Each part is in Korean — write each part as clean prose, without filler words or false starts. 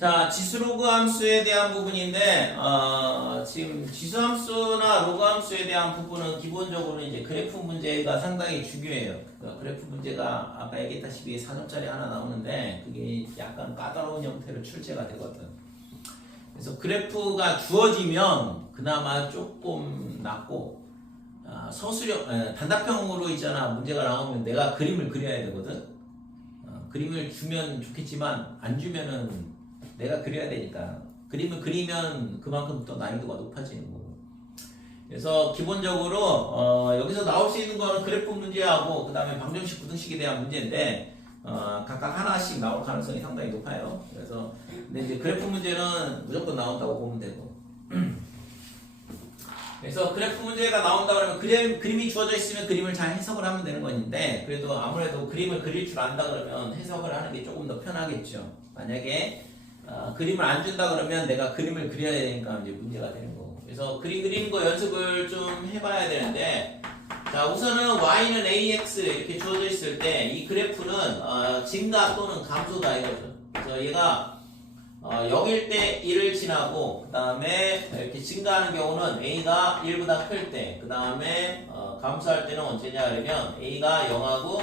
자, 지수로그 함수에 대한 부분인데, 지금 지수함수나 로그 함수에 대한 부분은 기본적으로 이제 그래프 문제가 상당히 중요해요. 그래프 문제가 아까 얘기했다시피 4점짜리 하나 나오는데, 그게 약간 까다로운 형태로 출제가 되거든. 그래서 그래프가 주어지면 그나마 조금 낫고, 서술형, 단답형으로 있잖아. 문제가 나오면 내가 그림을 그려야 되거든. 그림을 주면 좋겠지만, 안 주면은 내가 그려야 되니까 그림을 그리면 그만큼 또 난이도가 높아지는 거고. 그래서 기본적으로 여기서 나올 수 있는 거는 그래프 문제하고 그 다음에 방정식 부등식에 대한 문제인데 각각 하나씩 나올 가능성이 상당히 높아요. 그래서 근데 이제 그래프 문제는 무조건 나온다고 보면 되고. 그래서 그래프 문제가 나온다 그러면 그림이 주어져 있으면 그림을 잘 해석을 하면 되는 건데, 그래도 아무래도 그림을 그릴 줄 안다 그러면 해석을 하는 게 조금 더 편하겠죠. 만약에 그림을 안 준다 그러면 내가 그림을 그려야 되니까 이제 문제가 되는 거고. 그래서 그림 그리는 거 연습을 좀 해봐야 되는데, 자, 우선은 y는 ax 이렇게 주어져 있을 때 이 그래프는 증가 또는 감소다 이거죠. 그래서 얘가 0일 때 1을 지나고 그 다음에 이렇게 증가하는 경우는 a가 1보다 클 때, 그 다음에 감소할 때는 언제냐 그러면 a가 0하고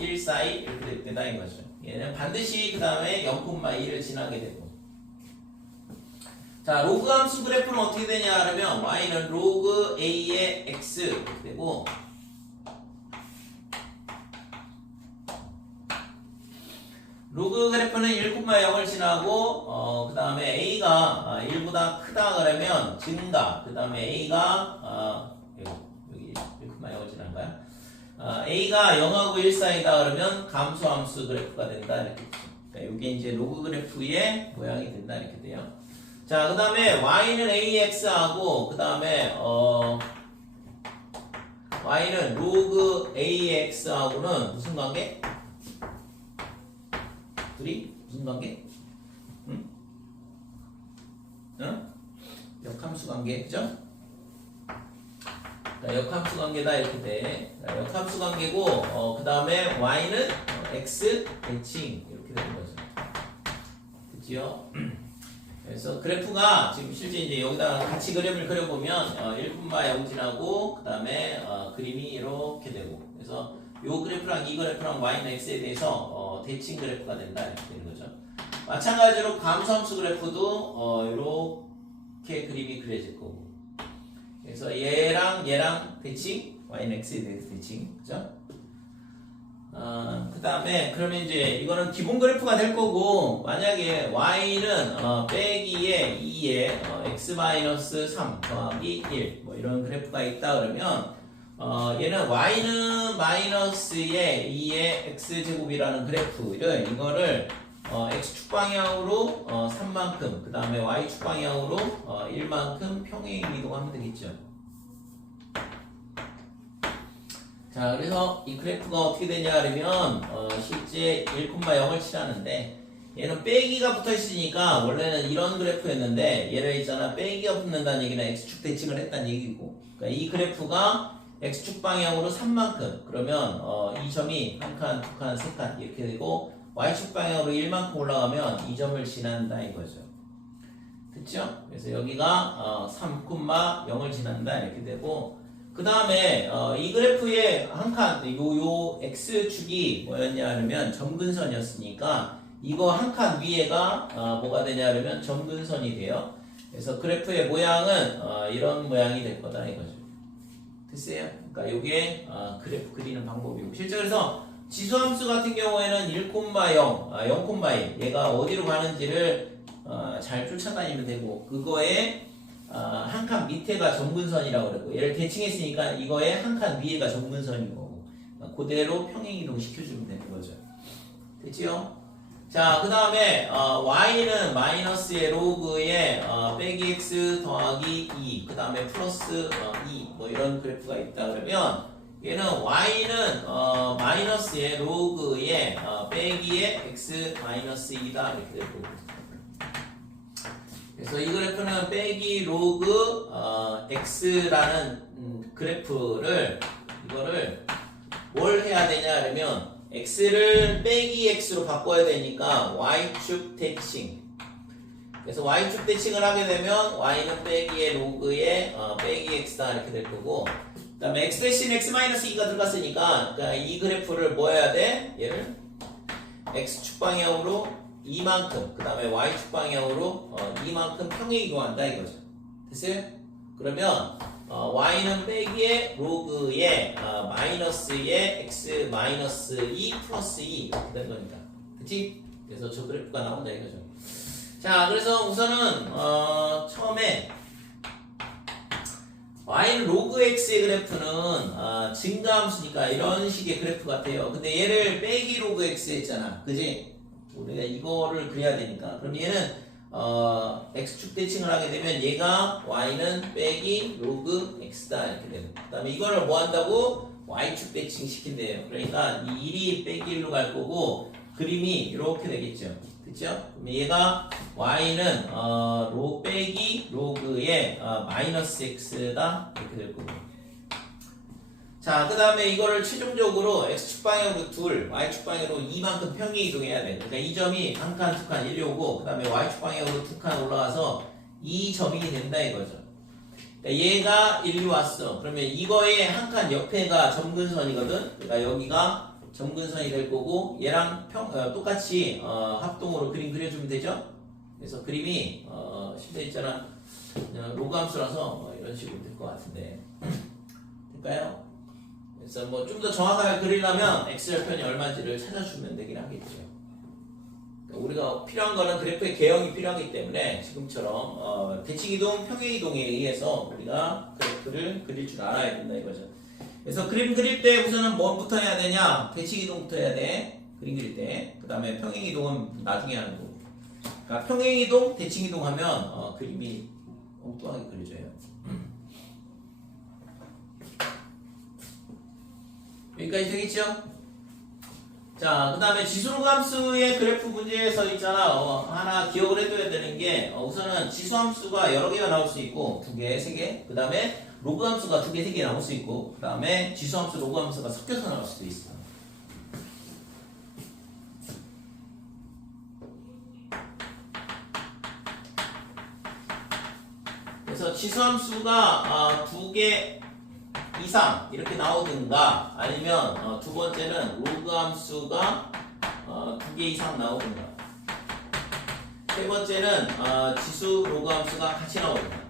1 사이 이렇게 된다 이거죠. 얘는 반드시 그 다음에 0,1을 지나게 되고. 자, 로그 함수 그래프는 어떻게 되냐 하면 y는 로그 a의 x 이렇게 되고, 로그 그래프는 1,0을 지나고 그 다음에 a가 1보다 크다 그러면 증가, 그 다음에 a가 여기 1,0을 지나는 거야. a가 0하고 1 사이다 그러면 감소 함수 그래프가 된다 이렇게 되죠. 그러니까 이게 이제 로그 그래프의 모양이 된다 이렇게 돼요. 자, 그 다음에 y는 ax하고 그 다음에 y는 로그 ax하고는 무슨 관계? 둘이 무슨 관계? 응? 역함수 관계, 그죠? 자, 역함수 관계다 이렇게 돼. 자, 역함수 관계고 그 다음에 y는 x 대칭 이렇게 되는 거죠. 그치요? 그래서 그래프가 지금 실제 이제 여기다가 같이 그림을 그려보면 1,0 지나고 그 다음에 그림이 이렇게 되고, 그래서 요 그래프랑 이 그래프랑 y는 x에 대해서 대칭 그래프가 된다 이렇게 되는 거죠. 마찬가지로 감소함수 그래프도 이렇게 그림이 그려질 거고, 그래서 얘랑 대칭, y는 x에 대해서 대칭, 그죠? 그 다음에 그러면 이제 이거는 기본 그래프가 될 거고, 만약에 y는 빼기에 2에 x-3 더하기 1 뭐 이런 그래프가 있다 그러면 얘는 y는 마이너스에 2의 x제곱이라는 그래프를 이거를 x축 방향으로 3만큼, 그 다음에 y축 방향으로 1만큼 평행 이동하면 되겠죠. 자, 그래서 이 그래프가 어떻게 되냐 그러면 실제 1,0을 칠하는데, 얘는 빼기가 붙어 있으니까 원래는 이런 그래프였는데, 얘를 있잖아 빼기가 붙는다는 얘기는 x축 대칭을 했다는 얘기고, 그러니까 이 그래프가 x축 방향으로 3만큼 그러면 이 점이 한 칸, 두 칸, 세 칸 이렇게 되고, y축 방향으로 1만큼 올라가면 이 점을 지난다 이거죠. 그쵸? 그래서 여기가 3,0을 지난다 이렇게 되고, 그 다음에 이 그래프의 한 칸, 요 x축이 뭐였냐 하면 점근선이었으니까 이거 한 칸 위에가 뭐가 되냐 하면 점근선이 돼요. 그래서 그래프의 모양은 이런 모양이 될 거다 이거죠. 됐어요? 그러니까 이게 그래프 그리는 방법이고, 실제 그래서 지수함수 같은 경우에는 1,0, 0,1 얘가 어디로 가는지를 잘 쫓아다니면 되고, 그거에 한 칸 밑에가 점근선이라고 그러고, 얘를 대칭했으니까 이거에 한 칸 위에가 점근선인 거고, 그대로 평행이동 시켜주면 되는 거죠. 됐지요? 자, 그 다음에 y는 마이너스의 로그에 빼기 x 더하기 2, 그 다음에 플러스 2 뭐 이런 그래프가 있다 그러면 얘는 y는 마이너스의 로그에 빼기의 x 마이너스 2다 이렇게 되고, 그래서 이 그래프는 빼기 로그 x라는 그래프를 이거를 뭘 해야 되냐 그러면 x를 빼기 x로 바꿔야 되니까 y축 대칭, 그래서 y축 대칭을 하게 되면 y는 빼기의 로그의 빼기 x다 이렇게 될 거고 그 다음에 x 대신 x-2가 들어갔으니까 그러니까 이 그래프를 뭐 해야 돼? 얘를 x축 방향으로 이만큼 그 다음에 y축 방향으로 이만큼 평행이동한다 이거죠. 됐어요? 그러면 y는 빼기의 로그의 마이너스의 x 마이너스 2 플러스 2 이렇게 되는 거니까 그치? 그래서 저 그래프가 나온다 이거죠. 자 그래서 우선은 처음에 y는 로그 x의 그래프는 증가함수니까 이런 식의 그래프 같아요. 근데 얘를 빼기 로그 x 했잖아 그지? 우리가 이거를 그려야 되니까 그럼 얘는 x축 대칭을 하게 되면 얘가 y는 빼기 로그 x다 이렇게 되는 그 다음에 이거를 뭐 한다고? y축 대칭 시킨대요. 그러니까 이 1이 빼기 1로 갈 거고 그림이 이렇게 되겠죠. 그쵸? 그럼 얘가 y는 빼기 로그의 마이너스 x다 이렇게 될 거고 자 그 다음에 이거를 최종적으로 x축 방향으로 2 y축 방향으로 2만큼 평행 이동해야 돼. 그러니까 이 점이 한 칸, 두 칸 1이 오고 그 다음에 y축 방향으로 2칸 올라가서 이 점이 된다 이거죠. 그러니까 얘가 1이 왔어. 그러면 이거의 한 칸 옆에가 점근선이거든. 그러니까 여기가 점근선이 될 거고 얘랑 똑같이 합동으로 그림 그려주면 되죠. 그래서 그림이 실제 있잖아 로그 함수라서 이런 식으로 될 것 같은데 될까요? 그래서 뭐 좀 더 정확하게 그리려면 x절편이 얼마인지를 찾아주면 되긴 하겠죠. 그러니까 우리가 필요한 거는 그래프의 개형이 필요하기 때문에 지금처럼 대칭이동, 평행이동에 의해서 우리가 그래프를 그릴 줄 알아야 된다 이거죠. 그래서 그림 그릴 때 우선은 뭐부터 해야 되냐? 대칭이동부터 해야 돼. 그림 그릴 때. 그 다음에 평행이동은 나중에 하는 거고. 그러니까 평행이동, 대칭이동 하면 그림이 엉뚱하게 그려져요. 여기까지 되겠죠? 자, 그 다음에 지수로감수의 그래프 문제에서 있잖아. 하나 기억을 해둬야 되는 게 우선은 지수함수가 여러 개가 나올 수 있고 2개, 3개. 그 다음에 로그함수가 2개, 3개 나올 수 있고 그 다음에 지수함수, 로그함수가 섞여서 나올 수도 있어. 그래서 지수함수가 2개 이상 이렇게 나오든가 아니면 두 번째는 로그함수가 2개 이상 나오든가 세 번째는 지수 로그함수가 같이 나오든가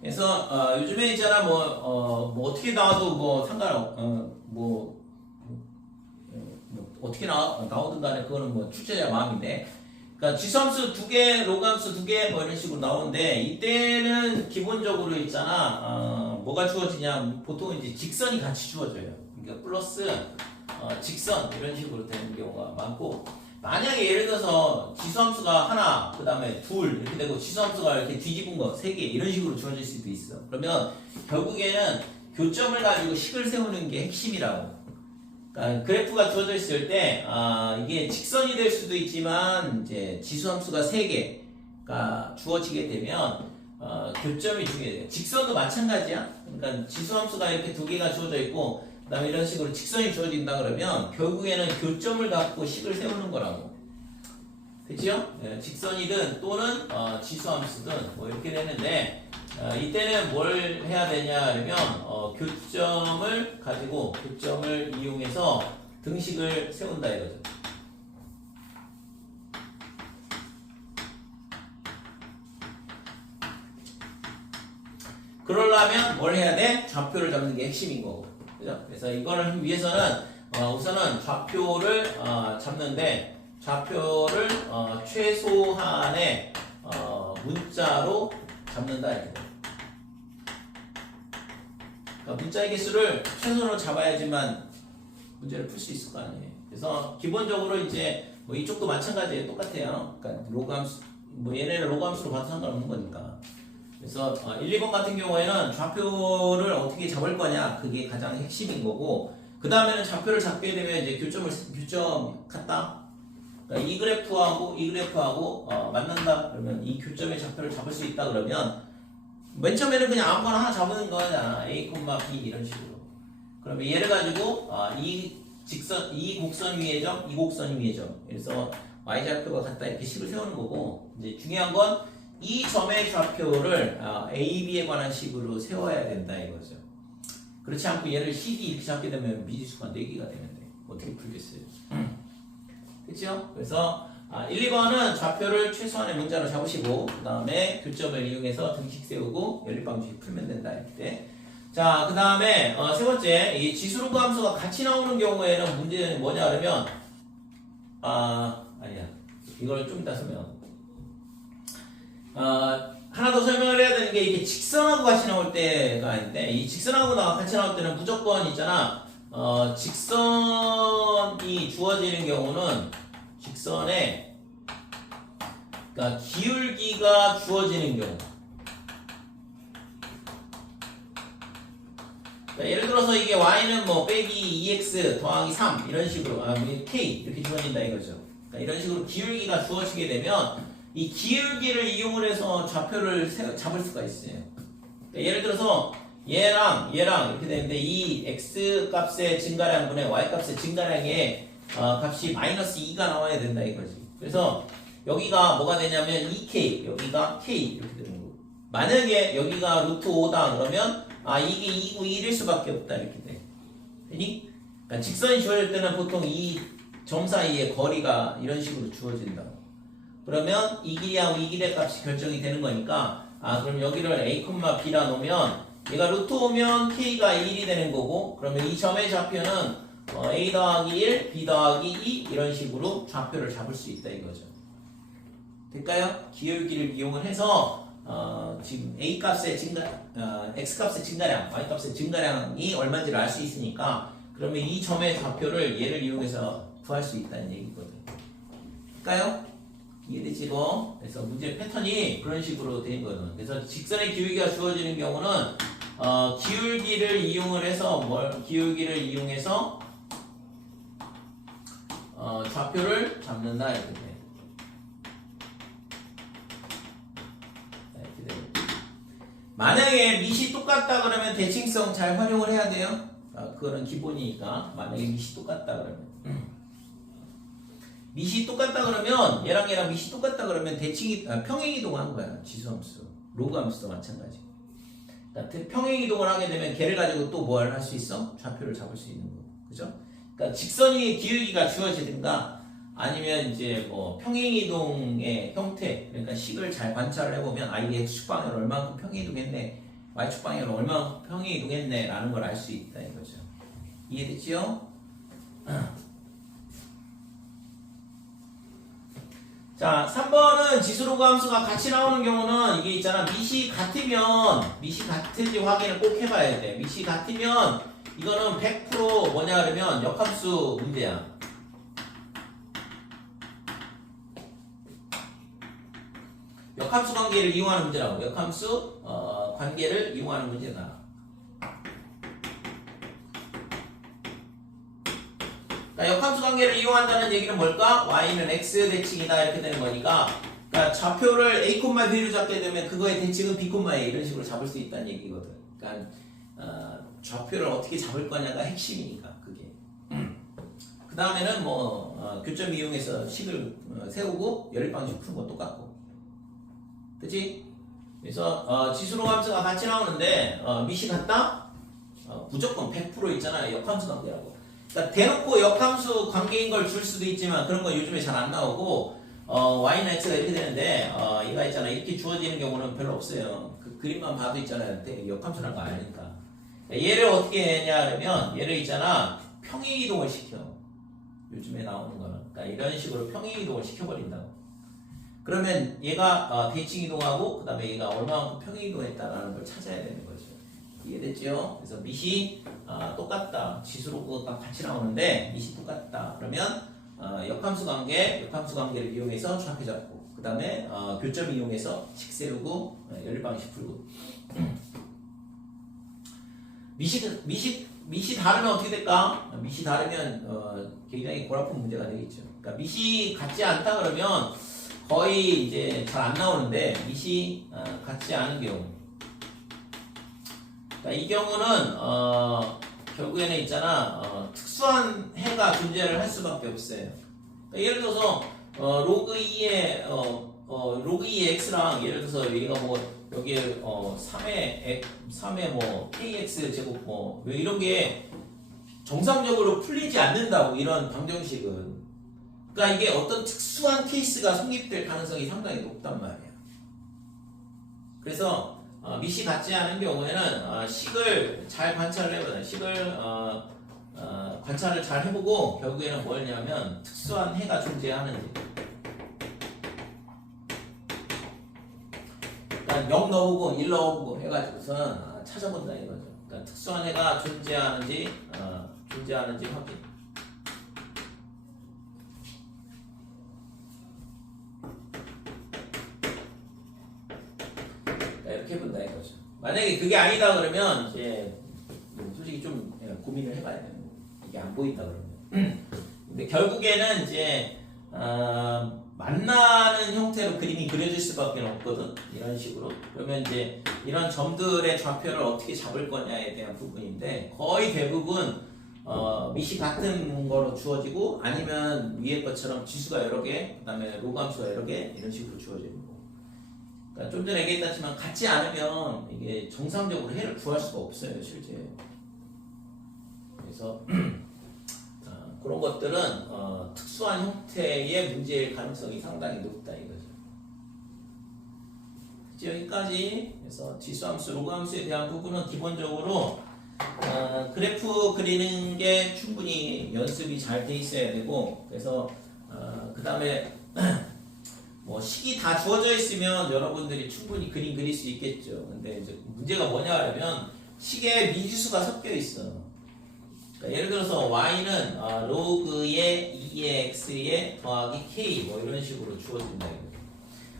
그래서 요즘에 있잖아 뭐 어떻게 나와도 뭐 어떻게 나오든 간에 그거는 뭐 출제자 마음인데 그러니까 지수함수 2개, 로그함수 2개 뭐 이런 식으로 나오는데 이때는 기본적으로 있잖아 뭐가 주어지냐 보통 이제 직선이 같이 주어져요. 그러니까 플러스 직선 이런 식으로 되는 경우가 많고 만약에 예를 들어서 지수함수가 하나, 그 다음에 둘 이렇게 되고 지수함수가 이렇게 뒤집은 거 3개 이런 식으로 주어질 수도 있어. 그러면 결국에는 교점을 가지고 식을 세우는 게 핵심이라고. 그러니까 그래프가 주어져 있을 때 이게 직선이 될 수도 있지만 이제 지수함수가 3개가 주어지게 되면 교점이 중요해요. 직선도 마찬가지야. 그러니까 지수함수가 이렇게 2개가 주어져 있고 그 다음에 이런 식으로 직선이 주어진다 그러면 결국에는 교점을 갖고 식을 세우는 거라고. 그치요? 직선이든 또는 지수함수든 뭐 이렇게 되는데 이때는 뭘 해야 되냐 그러면 교점을 가지고 교점을 이용해서 등식을 세운다 이거죠. 그러려면 뭘 해야 돼? 좌표를 잡는 게 핵심인 거고. 그죠? 그래서 이거를 하기 위해서는 우선은 좌표를 잡는데 좌표를 최소한의 문자로 잡는다 이거. 그러니까 문자의 개수를 최소로 잡아야지만 문제를 풀 수 있을 거 아니에요. 그래서 기본적으로 이제 뭐 이쪽도 마찬가지예요. 똑같아요. 그러니까 로그함수 뭐 얘네를 로그함수로 봐도 상관없는 거니까. 그래서 1, 2번 같은 경우에는 좌표를 어떻게 잡을 거냐 그게 가장 핵심인 거고 그 다음에는 좌표를 잡게 되면 이제 교점 갖다 그러니까 이 그래프하고 맞는다. 그러면 이 교점의 좌표를 잡을 수 있다. 그러면 맨 처음에는 그냥 아무거나 하나 잡는 거잖아. A, B 이런 식으로. 그러면 얘를 가지고 이 곡선 위의 점, 이 곡선 위의 점. 그래서 y좌표가 같다 이렇게 식을 세우는 거고, 이제 중요한 건 이 점의 좌표를 A, B에 관한 식으로 세워야 된다 이거죠. 그렇지 않고 얘를 CD 이렇게 잡게 되면 미지수가 4개가 되는데 어떻게 풀겠어요? 그렇죠? 그래서 1, 2번은 좌표를 최소한의 문자로 잡으시고 그 다음에 교점을 이용해서 등식 세우고 연립방정식 풀면 된다 이렇게. 자, 그 다음에 세 번째, 이 지수로그 함수가 같이 나오는 경우에는 문제는 뭐냐 그러면 아니야, 이걸 좀 이따 설명. 하나 더 설명을 해야 되는 게 이게 직선하고 같이 나올 때가 있는데, 이 직선하고 같이 나올 때는 무조건 있잖아. 직선이 주어지는 경우는 직선에 그러니까 기울기가 주어지는 경우. 그러니까 예를 들어서 이게 y는 뭐 빼기 2x 더하기 3 이런 식으로 k 이렇게 주어진다 이거죠. 그러니까 이런 식으로 기울기가 주어지게 되면 이 기울기를 이용을 해서 좌표를 잡을 수가 있어요. 그러니까 예를 들어서 얘랑 이렇게 되는데 이 x 값의 증가량분의 y 값의 증가량의 값이 마이너스 2가 나와야 된다 이거지. 그래서 여기가 뭐가 되냐면 2k, 여기가 k 이렇게 되는 거고. 만약에 여기가 루트 5다 그러면 이게 2구 1일 수밖에 없다 이렇게 돼. 되니? 그러니까 직선이 주어질 때는 보통 이 점 사이의 거리가 이런 식으로 주어진다. 그러면 이 길이하고 이 길이의 값이 결정이 되는 거니까 그럼 여기를 a, b라 놓으면 얘가 루트 5면 k가 1이 되는 거고, 그러면 이 점의 좌표는 a 더하기 1, b 더하기 2 이런 식으로 좌표를 잡을 수 있다 이거죠. 될까요? 기울기를 이용을 해서 지금 a 값의 x 값의 증가량, y 값의 증가량이 얼마인지를 알 수 있으니까, 그러면 이 점의 좌표를 얘를 이용해서 구할 수 있다는 얘기거든. 될까요? 이해되지 이거? 그래서 문제 패턴이 그런 식으로 된 거거든. 그래서 직선의 기울기가 주어지는 경우는 기울기를 이용해서 좌표를 잡는다 이렇게 돼. 이렇게 돼. 만약에 밑이 똑같다 그러면 대칭성 잘 활용을 해야 돼요. 그거는 기본이니까. 만약에 밑이 똑같다 그러면. 밑이 똑같다 그러면 얘랑 밑이 똑같다 그러면 평행이동한 거야. 지수함수, 로그함수도 마찬가지. 그러니까 평행이동을 하게 되면 걔를 가지고 또 뭘 할 수 있어? 좌표를 잡을 수 있는 거, 그죠? 그러니까 직선의 기울기가 주어지든가 아니면 이제 뭐 평행이동의 형태, 그러니까 식을 잘 관찰을 해보면 이게 x축 방향으로 얼마만큼 평행이동했네, y축 방향으로 얼마만큼 평행이동했네라는 걸 알 수 있다 이거죠. 이해됐지요? 자, 3번은 지수로그 함수가 같이 나오는 경우는 이게 있잖아. 밑이 같은지 확인을 꼭 해봐야 돼. 밑이 같으면 이거는 100% 뭐냐 그러면 역함수 문제야. 역함수 관계를 이용하는 문제라고. 역함수 관계를 이용하는 문제다. 그러니까 역함수 관계를 이용한다는 얘기는 뭘까? y는 x 대칭이다 이렇게 되는 거니까, 그러니까 좌표를 a, b로 잡게 되면 그거의 대칭은 b, a 이런 식으로 잡을 수 있다는 얘기거든. 그러니까 좌표를 어떻게 잡을 거냐가 핵심이니까 그게. 그 다음에는 뭐 교점 이용해서 식을 세우고 연립방식 푸는 건 똑같고, 그치? 그래서 지수로그 함수가 같이 나오는데 밑이 같다? 무조건 100% 있잖아요. 역함수 관계라고. 그러니까 대놓고 역함수 관계인 걸 줄 수도 있지만 그런 거 요즘에 잘 안 나오고 y는 x가 이렇게 되는데 얘가 있잖아, 이렇게 주어지는 경우는 별로 없어요. 그 그림만 봐도 있잖아요. 역함수라는 거 아니니까. 얘를 어떻게 했냐 그러면 얘를 있잖아 평행이동을 시켜. 요즘에 나오는 거는 그러니까 이런 식으로 평행이동을 시켜버린다고. 그러면 얘가 대칭이동하고 그 다음에 얘가 얼마만큼 평행이동했다라는 걸 찾아야 되는 거죠. 이해됐죠? 그래서 밑이 똑같다, 지수로그가 같이 나오는데 밑이 똑같다 그러면 역함수 관계를 이용해서 좌표 잡고, 그 다음에 교점 이용해서 식 세우고 연립방식 풀고. 밑이 밑이 다르면 어떻게 될까? 밑이 다르면 굉장히 골아픈 문제가 되겠죠. 그러니까 밑이 같지 않다 그러면 거의 이제 잘 안 나오는데 밑이 같지 않은 경우. 그러니까 이 경우는 결국에는 있잖아 특수한 해가 존재를 할 수밖에 없어요. 그러니까 예를 들어서 로그 2의 로그 2의 x랑 예를 들어서 얘가 뭐 여기에 3의 뭐 kx 제곱 뭐 이런 게 정상적으로 풀리지 않는다고 이런 방정식은. 그러니까 이게 어떤 특수한 케이스가 성립될 가능성이 상당히 높단 말이야. 그래서 밑이 같지 않은 경우에는 식을 잘 관찰을 해보자. 식을 관찰을 잘 해보고 결국에는 뭐냐면 특수한 해가 존재하는지. 그러니까 0 넣어보고 1 넣어보고 해가지고선 찾아본다 이거죠. 그러니까 특수한 해가 존재하는지 확인. 이렇게 본다 이거죠. 만약에 그게 아니다 그러면 이제 솔직히 좀 고민을 해봐야 돼요. 이게 안 보인다 그러면. 근데 결국에는 이제 만나는 형태로 그림이 그려질 수밖에 없거든. 이런 식으로. 그러면 이제 이런 점들의 좌표를 어떻게 잡을 거냐에 대한 부분인데 거의 대부분 밑이 같은 거로 주어지고 아니면 위에 것처럼 지수가 여러 개, 그다음에 로감수가 여러 개 이런 식으로 주어지는 거. 그러니까 좀 전에 얘기했다지만 같지 않으면 이게 정상적으로 해를 구할 수가 없어요 실제. 그래서 그런 것들은 특수한 형태의 문제일 가능성이 상당히 높다 이거죠. 여기까지. 그래서 지수함수, 로그함수에 대한 부분은 기본적으로 그래프 그리는 게 충분히 연습이 잘 돼 있어야 되고, 그래서 그 다음에 뭐 식이 다 주어져 있으면 여러분들이 충분히 그림 그릴 수 있겠죠. 근데 이제 문제가 뭐냐 하면 식에 미지수가 섞여 있어. 그러니까 예를 들어서 y는 로그의 2의 x에 더하기 k 뭐 이런 식으로 주어진다 이거죠.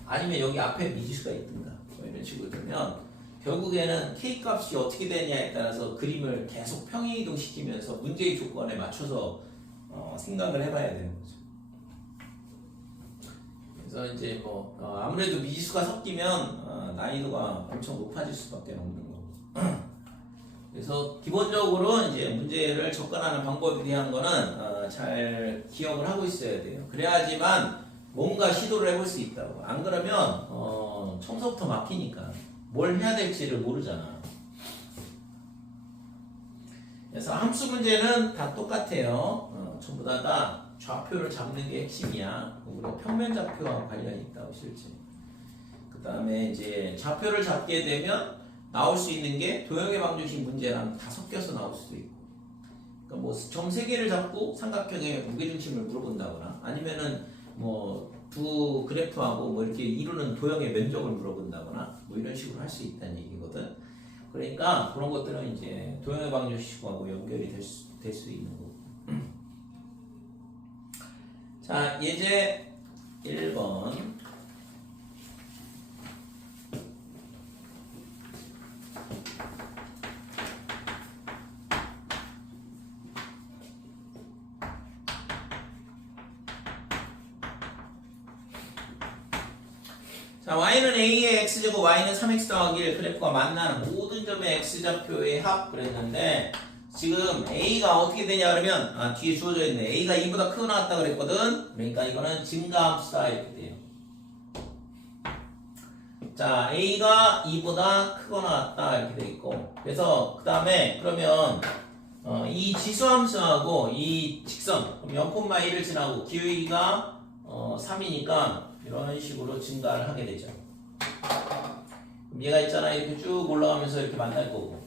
아니면 여기 앞에 미지수가 있든가 뭐 이런 식으로 되면 결국에는 k 값이 어떻게 되냐에 따라서 그림을 계속 평행이동 시키면서 문제의 조건에 맞춰서 생각을 해봐야 되는 거죠. 그래서 이제 뭐 아무래도 미지수가 섞이면 난이도가 엄청 높아질 수밖에 없는 거고. 그래서 기본적으로 이제 문제를 접근하는 방법에 대한 거는 잘 기억을 하고 있어야 돼요. 그래야지만 뭔가 시도를 해볼 수 있다고. 안 그러면 처음부터 막히니까 뭘 해야 될지를 모르잖아. 그래서 함수 문제는 다 똑같아요. 전부 다 좌표를 잡는 게 핵심이야. 우리가 평면 좌표와 관련이 있다고 실제. 그 다음에 이제 좌표를 잡게 되면 나올 수 있는 게 도형의 방정식 문제랑 다 섞여서 나올 수도 있고. 그러니까 뭐 점 3개를 잡고 삼각형의 무게중심을 물어본다거나 아니면은 뭐 두 그래프하고 뭐 이렇게 이루는 도형의 면적을 물어본다거나 뭐 이런 식으로 할 수 있다는 얘기거든. 그러니까 그런 것들은 이제 도형의 방정식하고 연결이 될 수 있는 거고. 자, 예제 1번. 자, y는 a의 x제곱, y는 3x 더하기 1 그래프가 만나는 모든 점의 x좌표의 합 그랬는데 지금 a가 어떻게 되냐 그러면 뒤에 주어져 있네. a가 2보다 크고 나왔다 그랬거든. 그러니까 이거는 증가함수다 이렇게 돼요. 자, a가 2보다 크고 나왔다 이렇게 돼 있고, 그래서 그 다음에 그러면 이 지수함수하고 이 직선 0,1을 지나고 기울기가 3이니까 이런 식으로 증가를 하게 되죠. 그럼 얘가 있잖아 이렇게 쭉 올라가면서 이렇게 만날 거고,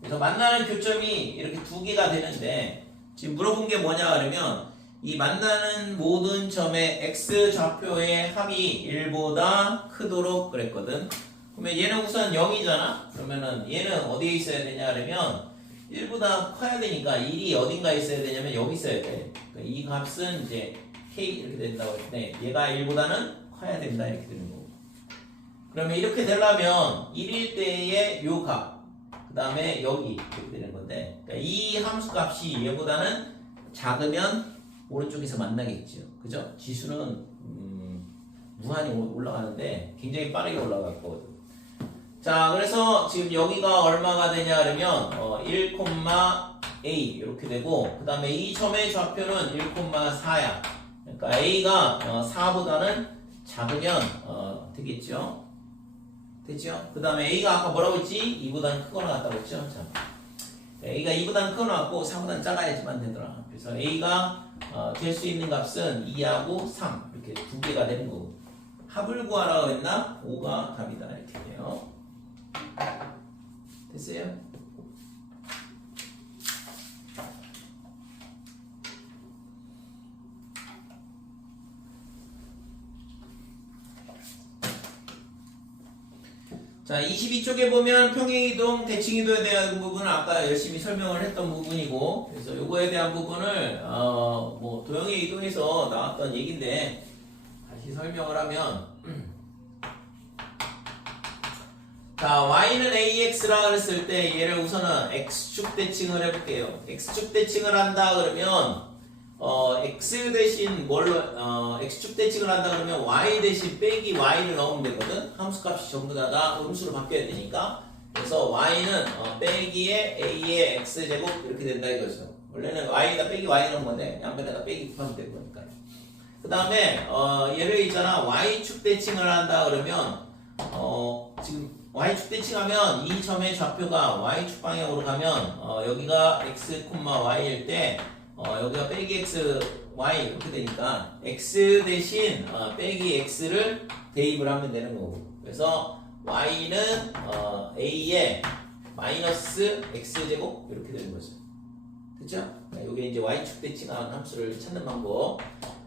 그래서 만나는 교점이 이렇게 두 개가 되는데 지금 물어본 게 뭐냐 그러면 이 만나는 모든 점의 x 좌표의 합이 1보다 크도록 그랬거든. 그러면 얘는 우선 0이잖아. 그러면은 얘는 어디에 있어야 되냐 그러면 1보다 커야 되니까 1이 어딘가에 있어야 되냐면 여기 있어야 돼. 그러니까 이 값은 이제 k 이렇게 된다고 했는데 얘가 1보다는 커야 된다 이렇게 되는 거고. 그러면 이렇게 되려면 1일 때의 요 값, 그 다음에 여기 이렇게 되는 건데, 그러니까 이 함수 값이 얘보다는 작으면 오른쪽에서 만나겠죠. 그죠? 지수는 무한히 올라가는데 굉장히 빠르게 올라갈 거거든. 자, 그래서 지금 여기가 얼마가 되냐 그러면 1,a 이렇게 되고, 그 다음에 이 점의 좌표는 1,4야. 그러니까 a가 4보다는 작으면 되겠죠. 됐죠? 그 다음에 a가 아까 뭐라고 했지? 2보다는 크거나 같다고 했죠? 자, a가 2보다는 크거나 같고 4보다는 작아야지만 되더라. 그래서 a가 될 수 있는 값은 2하고 3 이렇게 두 개가 되는 거고, 합을 구하라고 했나? 5가 답이다 이렇게 돼요. 됐어요? 자, 22쪽에 보면 평행이동, 대칭이동에 대한 부분은 아까 열심히 설명을 했던 부분이고, 그래서 요거에 대한 부분을 뭐 도형의 이동에서 나왔던 얘기인데 다시 설명을 하면, 자, y는 ax라 그랬을 때 얘를 우선은 x축 대칭을 해볼게요. x축 대칭을 한다 그러면 x 대신 뭘로 x축 대칭을 한다 그러면 y 대신 빼기 y를 넣으면 되거든. 함수값이 전부 다 음수로 바뀌어야 되니까. 그래서 y는 빼기에 a의 x제곱 이렇게 된다 이거죠. 원래는 y에다 빼기 y 넣은 건데 양변에다 빼기 곱하면 되는 거니까. 그 다음에 얘를 있잖아, y축 대칭을 한다 그러면 지금 y축 대칭하면 이 점의 좌표가 y축 방향으로 가면 여기가 x, y일 때 여기가 빼기 x, y 이렇게 되니까 x 대신 빼기 x를 대입을 하면 되는 거고, 그래서 y는 a에 마이너스 x제곱 이렇게 되는 거죠. 됐죠? 이게 이제 y축 대칭한 함수를 찾는 방법.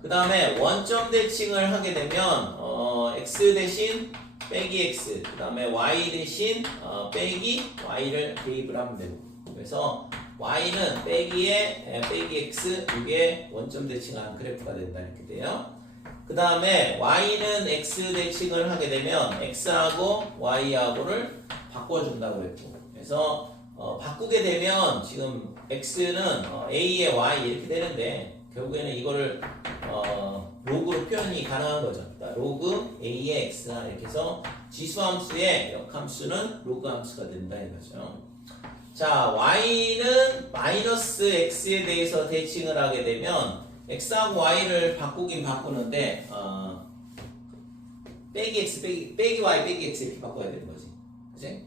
그 다음에 원점 대칭을 하게 되면 x 대신 빼기 x, 그 다음에 y 대신 빼기 y를 대입을 하면 되고, 그래서 y는 빼기에 빼기 x, 이게 원점 대칭한 그래프가 된다 이렇게 돼요. 그 다음에 y는 x 대칭을 하게 되면 x하고 y하고를 바꿔준다고 그랬고, 그래서 바꾸게 되면 지금 x는 a의 y 이렇게 되는데 결국에는 이거를 로그로 표현이 가능한 거죠. 그러니까 로그 a의 x가 이렇게 해서 지수함수의 역함수는 로그 함수가 된다 이거죠. 자, y는 마이너스 x에 대해서 대칭을 하게 되면 x하고 y를 바꾸긴 바꾸는데 빼기 x, 빼기 y, 빼기 x 이렇게 바꿔야 되는 거지. 그치?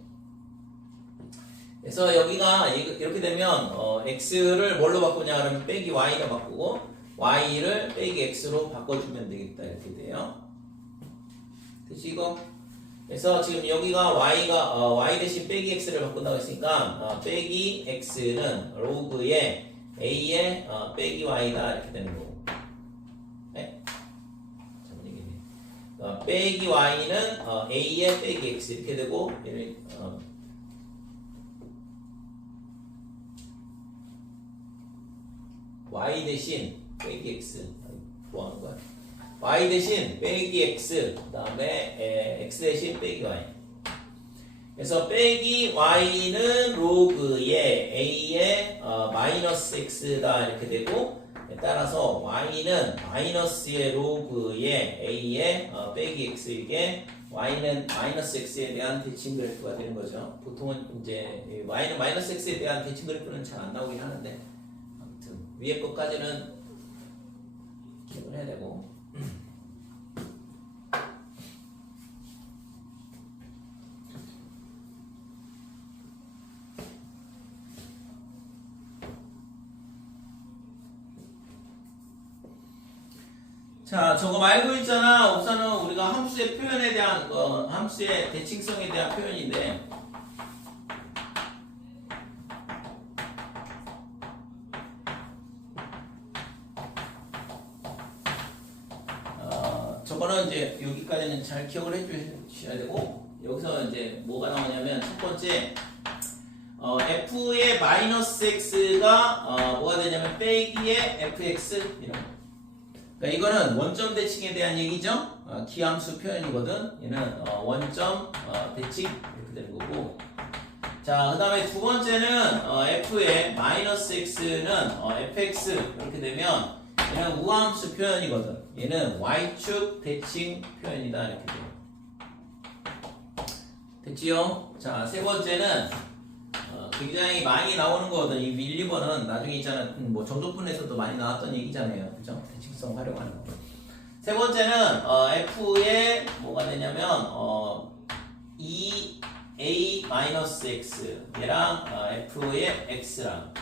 그래서 여기가 이렇게 되면 x를 뭘로 바꾸냐 그러면 빼기 y로 바꾸고 y를 빼기 x로 바꿔주면 되겠다 이렇게 돼요. 됐지 이거? 그래서 지금 여기가 y 대신 빼기 x를 바꾼다고 했으니까 빼기 x는 로그의 a의 빼기 y다 이렇게 되는 거고, 네? 잘못 얘기했네. 빼기 y는 a의 빼기 x 이렇게 되고, 얘를 y 대신 빼기 x 뭐 하는 거야? y 대신 빼기 x, 그 다음에 x 대신 빼기 y. 그래서 빼기 y는 로그의 a의 마이너스 x다 이렇게 되고, 따라서 y는 마이너스의 로그의 a의 빼기 x, 이게 y는 마이너스 x에 대한 대칭 그래프가 되는 거죠. 보통은 이제 y는 마이너스 x에 대한 대칭 그래프는 잘 안 나오긴 하는데, 아무튼 위에 것까지는 기억을 해야 되고. 자, 저거 말고 있잖아. 우선은 우리가 함수의 표현에 대한 함수의 대칭성에 대한 표현인데, 저거는 이제 여기까지는 잘 기억을 해주셔야 되고, 여기서 이제 뭐가 나오냐면 첫 번째 f의 마이너스 x가 뭐가 되냐면 빼기의 fx 이런 거. 그러니까 이거는 원점 대칭에 대한 얘기죠. 기함수 표현이거든. 얘는 원점 대칭 이렇게 되는 거고. 자, 그 다음에 두 번째는 f의 마이너스 x는 fx 이렇게 되면 얘는 우함수 표현이거든. 얘는 y축 대칭 표현이다 이렇게 돼요. 됐지요? 자, 세 번째는 굉장히 많이 나오는 거거든. 이 1, 2번은 나중에 있잖아. 뭐 정조분에서도 많이 나왔던 얘기잖아요. 그죠? 대칭성 활용하는 거. 세 번째는 f의 뭐가 되냐면 2a-x 얘랑 f의 x랑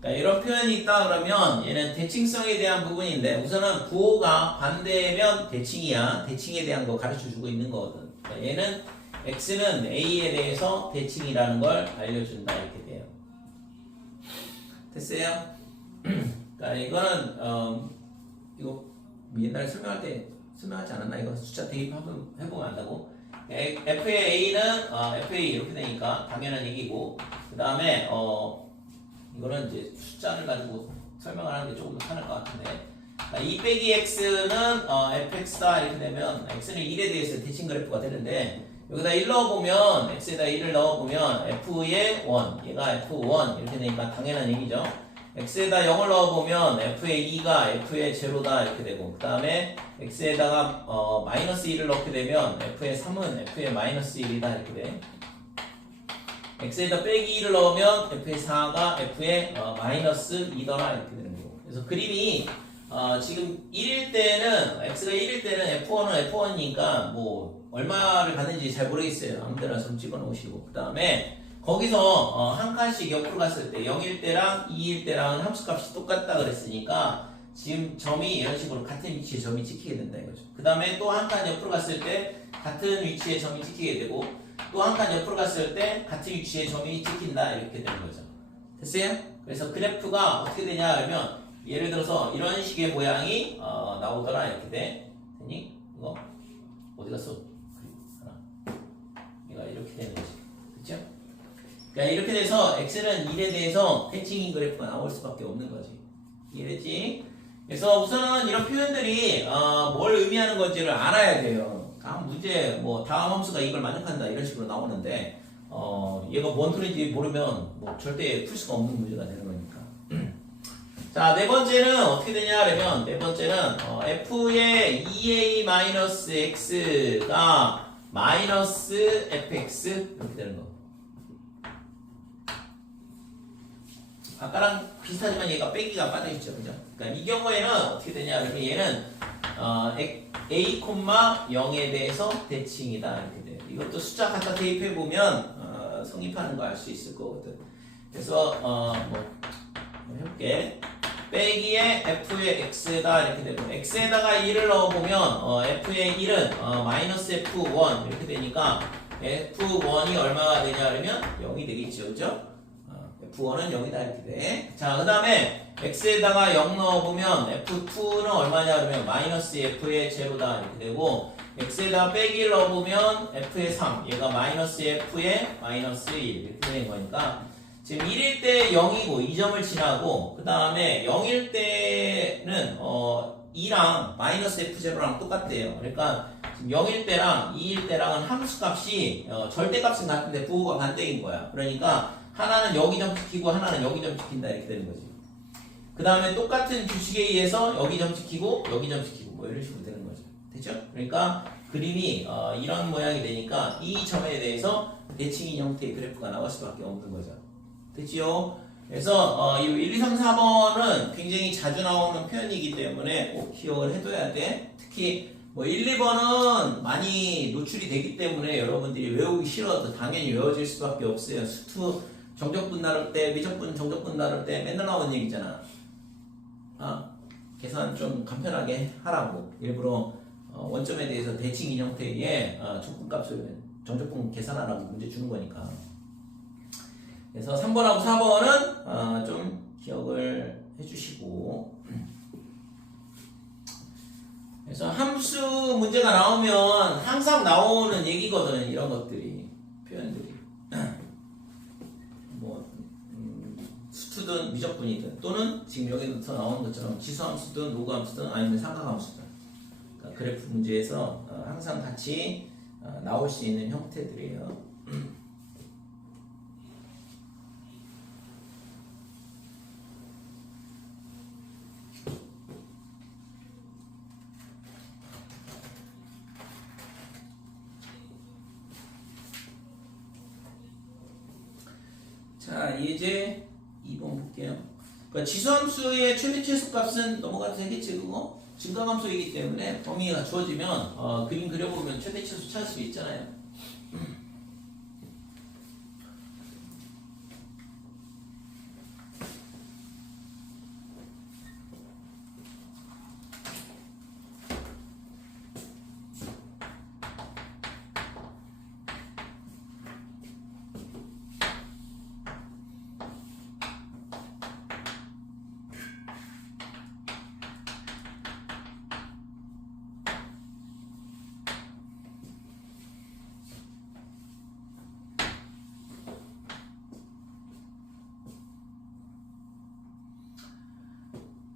그러니까 이런 표현이 있다 그러면 얘는 대칭성에 대한 부분인데 우선은 부호가 반대면 대칭이야. 대칭에 대한 거 가르쳐주고 있는 거거든. 그러니까 얘는 x는 a에 대해서 대칭이라는 걸 알려준다 이렇게 돼요. 됐어요? 그러니까 이거는 이거 옛날에 설명할 때 설명하지 않았나? 이거 숫자 대입 해보면 안다고? f의 a는 fa 이렇게 되니까 당연한 얘기고 그 다음에 이거는 이제 숫자를 가지고 설명을 하는 게 조금 더 편할 것 같은데 2 빼기 x는 fx다 이렇게 되면 x는 1에 대해서 대칭 그래프가 되는데 여기다 1 넣어보면 x에다 1을 넣어보면 f의 1 얘가 f1 이렇게 되니까 당연한 얘기죠. x에다 0을 넣어보면 f의 2가 f의 제로다 이렇게 되고 그 다음에 x에다가 마이너스 1을 넣게 되면 f의 3은 f의 마이너스 1이다 이렇게 돼. x에다 빼기 1을 넣으면 f의 4가 f의 마이너스 2더라 이렇게 되는 거고. 그래서 그림이 지금 1일 때는 x가 1일 때는 f1은 f1이니까 뭐 얼마를 받는지 잘 모르겠어요. 아무데나 좀 찍어 놓으시고 그 다음에 거기서 한 칸씩 옆으로 갔을 때 0일 때랑 2일 때랑은 함수값이 똑같다 그랬으니까 지금 점이 이런 식으로 같은 위치에 점이 찍히게 된다 이거죠. 그 다음에 또 한 칸 옆으로 갔을 때 같은 위치에 점이 찍히게 되고 또 한 칸 옆으로 갔을 때 같은 위치에 점이 찍힌다 이렇게 되는 거죠. 됐어요? 그래서 그래프가 어떻게 되냐 하면 예를 들어서 이런 식의 모양이 나오더라 이렇게 돼. 됐니? 이거 어디 갔어? 하나. 얘가 이렇게 되는 거지. 그쵸? 그러니까 이렇게 돼서 x는 1에 대해서 대칭인 그래프가 나올 수밖에 없는 거지. 이해됐지? 그래서 우선은 이런 표현들이 뭘 의미하는 건지를 알아야 돼요. 다음 문제 뭐 다음 함수가 이걸 만족한다 이런 식으로 나오는데 얘가 뭔 소리인지 모르면 뭐 절대 풀 수가 없는 문제가 되는 거니까. 자, 네 번째는 어떻게 되냐 그러면 네 번째는 f의 2a-x가 마이너스 fx 이렇게 되는 거. 아까랑 비슷하지만 얘가 빼기가 빠져있죠. 그죠? 그러니까 이 경우에는 어떻게 되냐 그러면 얘는 a, 0에 대해서 대칭이다 이렇게 돼요. 이것도 숫자 갖다 대입해보면 성립하는 거 알 수 있을 거거든. 그래서 뭐 해볼게. 빼기에 f의 x다 이렇게 되고 x에다가 1을 넣어보면 f의 1은 마이너스 f1 이렇게 되니까 f1이 얼마가 되냐 그러면 0이 되겠죠. 그죠? f1은 0이다 이렇게 돼. 자, 그 다음에 x에다가 0 넣어보면 f2는 얼마냐 그러면 마이너스 f의 제로다 이렇게 되고 x에다가 빼기를 넣어보면 f의 3 얘가 마이너스 f의 마이너스 1 이렇게 되는 거니까 지금 1일 때 0이고 이 점을 지나고 그 다음에 0일 때는 2랑 마이너스 f0랑 똑같대요. 그러니까 지금 0일 때랑 2일 때랑은 함수값이 절대값은 같은데 부호가 반대인 거야. 그러니까 하나는 여기 점 찍히고 하나는 여기 점 찍힌다 이렇게 되는 거지. 그 다음에 똑같은 규칙에 의해서 여기 점 찍히고 여기 점 찍히고 뭐 이런 식으로 되는 거죠. 됐죠? 그러니까 그림이 이런 모양이 되니까 이 점에 대해서 대칭인 형태의 그래프가 나올 수밖에 없는 거죠. 됐지요? 그래서 이 1, 2, 3, 4번은 굉장히 자주 나오는 표현이기 때문에 꼭 기억을 해둬야 돼. 특히 뭐 1, 2번은 많이 노출이 되기 때문에 여러분들이 외우기 싫어도 당연히 외워질 수밖에 없어요. 수투 정적분 나눌 때, 미적분 정적분 나눌 때 맨날 나오는 얘기잖아. 계산 좀 간편하게 하라고 일부러 원점에 대해서 대칭인 형태의 적분값을 정적분 계산하라고 문제 주는 거니까. 그래서 3번하고 4번은 좀 기억을 해주시고 그래서 함수 문제가 나오면 항상 나오는 얘기거든. 이런 것들이 표현들이 뭐 수투든 미적분이든 또는 지금 여기서 나오는 것처럼 지수함수든 로그함수든 아니면 삼각함수든 그러니까 그래프 문제에서 항상 같이 나올 수 있는 형태들이에요. 자, 이제 2번 볼게요. 그러니까 지수함수의 최대 최소값은 넘어가도 되겠지 그거? 증가함수이기 때문에 범위가 주어지면 그림 그려보면 최대 최소 찾을 수 있잖아요.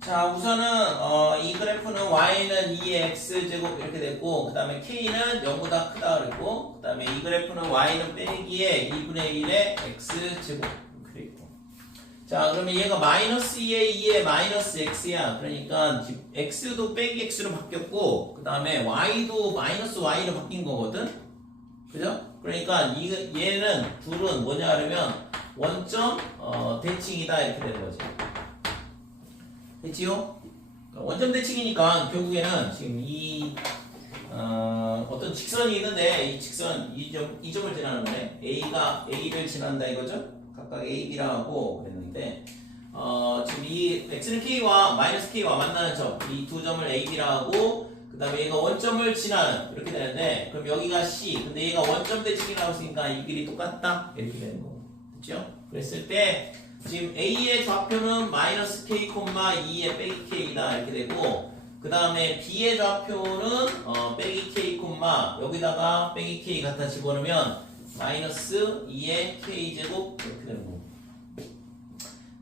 자, 우선은 이 그래프는 y는 2의 x제곱 이렇게 됐고, 그 다음에 k는 0보다 크다 그랬고, 그 다음에 이 그래프는 y는 빼기에 2분의 1의 x제곱 이렇게 됐고. 자, 그러면 얘가 마이너스 2의 2의 마이너스 x야. 그러니까 x도 빼기 x로 바뀌었고, 그 다음에 y도 마이너스 y로 바뀐 거거든. 그죠? 그러니까 얘는 둘은 뭐냐 하면 원점 대칭이다 이렇게 되는 거지. 됐지요? 원점 대칭이니까 결국에는 지금 이 어떤 직선이 있는데 이 직선 이 점을 지나는 거네. A가 A를 지난다 이거죠? 각각 A, B라 하고 그랬는데 지금 이 X는 K와 마이너스 K와 만나는 점 이 두 점을 A, B라 하고 그 다음에 얘가 원점을 지나는 이렇게 되는데 그럼 여기가 C 근데 얘가 원점 대칭이라고 했으니까 이 길이 똑같다 이렇게 되는 거고 그렇죠? 그랬을 때 지금 A의 좌표는 마이너스 K, 2의 빼기 K다 이렇게 되고 그 다음에 B의 좌표는 빼기 K, 여기다가 빼기 K 갖다 집어넣으면 마이너스 2의 K제곱 이렇게 되는 거고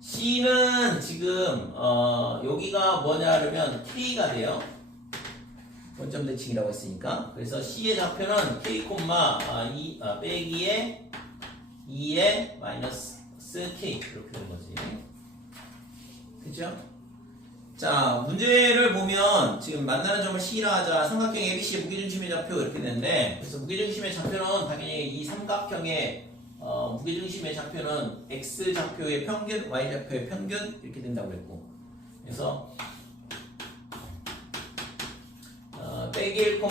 C는 지금 여기가 뭐냐 하면 K가 돼요 원점 대칭이라고 했으니까 그래서 C의 좌표는 K, 빼기에 2의 마이너스 K 이렇게 된 거지. 그죠? 자, 문제를 보면 지금 만나는 점을 C라 하자. 삼각형 ABC의 무게중심의 좌표 이렇게 되는데 그래서 무게중심의 좌표는 당연히 이 삼각형의 무게중심의 좌표는 X 좌표의 평균, Y 좌표의 평균 이렇게 된다고 했고 그래서 빼기 1,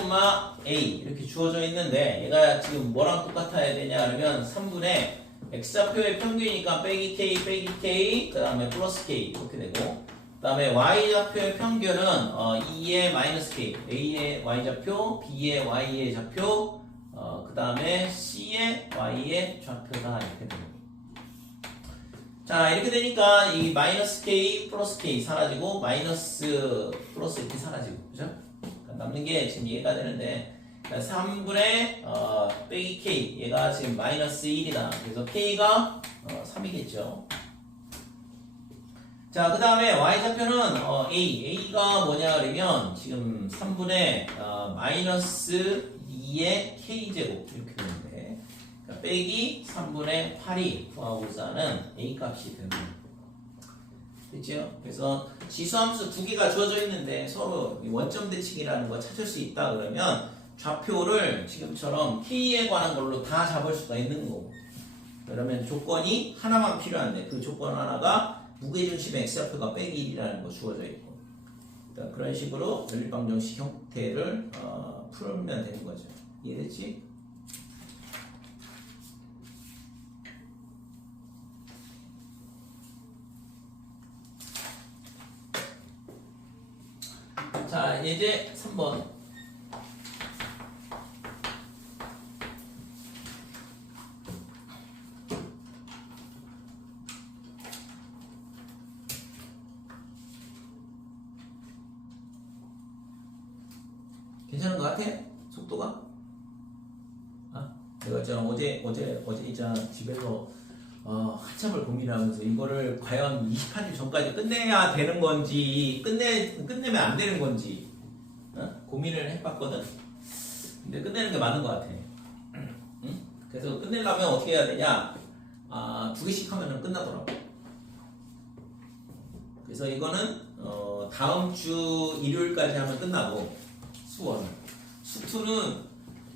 A 이렇게 주어져 있는데 얘가 지금 뭐랑 똑같아야 되냐 하면 3분의 X좌표의 평균이니까 빼기 K, 그 다음에 플러스 K 이렇게 되고 그 다음에 Y좌표의 평균은 2의 마이너스 K A의 Y좌표, B의 Y의 좌표 그 다음에 C의 Y의 좌표다 이렇게 되고 자 이렇게 되니까 이 마이너스 K, 플러스 K 사라지고 마이너스 플러스 이렇게 사라지고 그죠? 그러니까 남는 게 지금 얘가 되는데 3분의 빼기 K 얘가 지금 마이너스 1이다 그래서 K가 3이겠죠 자 그 다음에 Y좌표는 A가 뭐냐 그러면 지금 3분의 마이너스 2의 K제곱 이렇게 되는데 그러니까 빼기 3분의 8이 구하고자 하는 A값이 되는 거예요 됐죠? 그래서 지수함수 두 개가 주어져 있는데 서로 원점 대칭이라는 거 찾을 수 있다 그러면 좌표를 지금처럼 K에 관한 걸로 다 잡을 수가 있는 거고 그러면 조건이 하나만 필요한데 그 조건 하나가 무게중심의 X좌표가 빼기 1이라는 거 주어져 있고 그러니까 그런 식으로 연립방정식 형태를 풀면 되는 거죠 이해됐지? 자 이제 3번 괜찮은 것 같아? 속도가? 내가 있잖아 어제 있잖아 집에서 한참을 고민하면서 이거를 과연 28일 전까지 끝내야 되는 건지 끝내면 안 되는 건지 고민을 해봤거든. 근데 끝내는 게 맞는 것 같아. 응? 그래서 끝내려면 어떻게 해야 되냐? 2개씩 하면 끝나더라고. 그래서 이거는 다음 주 일요일까지 하면 끝나고 수원 수투는